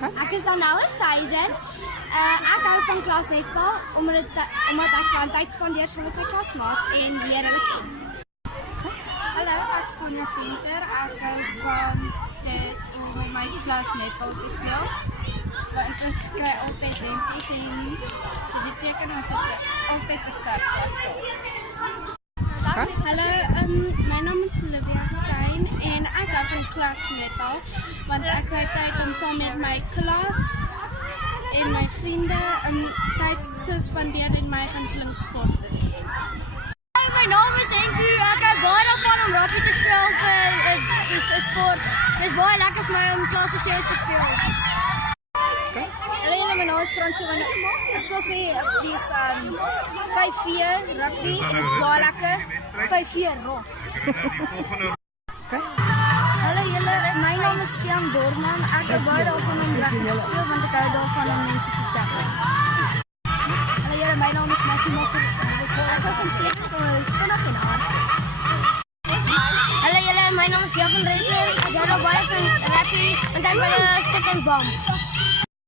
Ek is dan nou eens Tyson. Ek hou van klasnetbal omdat ek kan tyd spandeer saam met my klasmaats en leer hulle ken. Hallo, ek is Sonja Venter. Ek hou van dit om met my klas netbal te speel. Want ons kry altyd wenties en dit beteken ons is altyd 'n sterk klas. Hallo, my naam is Olivia Stein en ek hou van klas netbal want ek kry tyd om saam met my klas en my vriende tyd te spandeer en my gunsteling sport te doen. My naam is Henkie. Ek hou baie daarvan om rugby te speel vir 'n sport. Dit is baie lekker vir my om klas te speel. Hallo, my naam is Fransjo en ek speel vir die 5-4 rugby en dit is baie lekker. 5-4 roks. Hallo julle, my naam is Stian Borman. Ek hou baie daarvan om rugby te speel want ek hou daarvan om mense te tackle. Hallo julle, my naam is Matthew Mokker. Ek hou van sekers en dit is vinnig en aardig. Hallo julle, my naam is Jacob Reisler. Ek hou baie van rugby want ek wil 'n stuk en bom.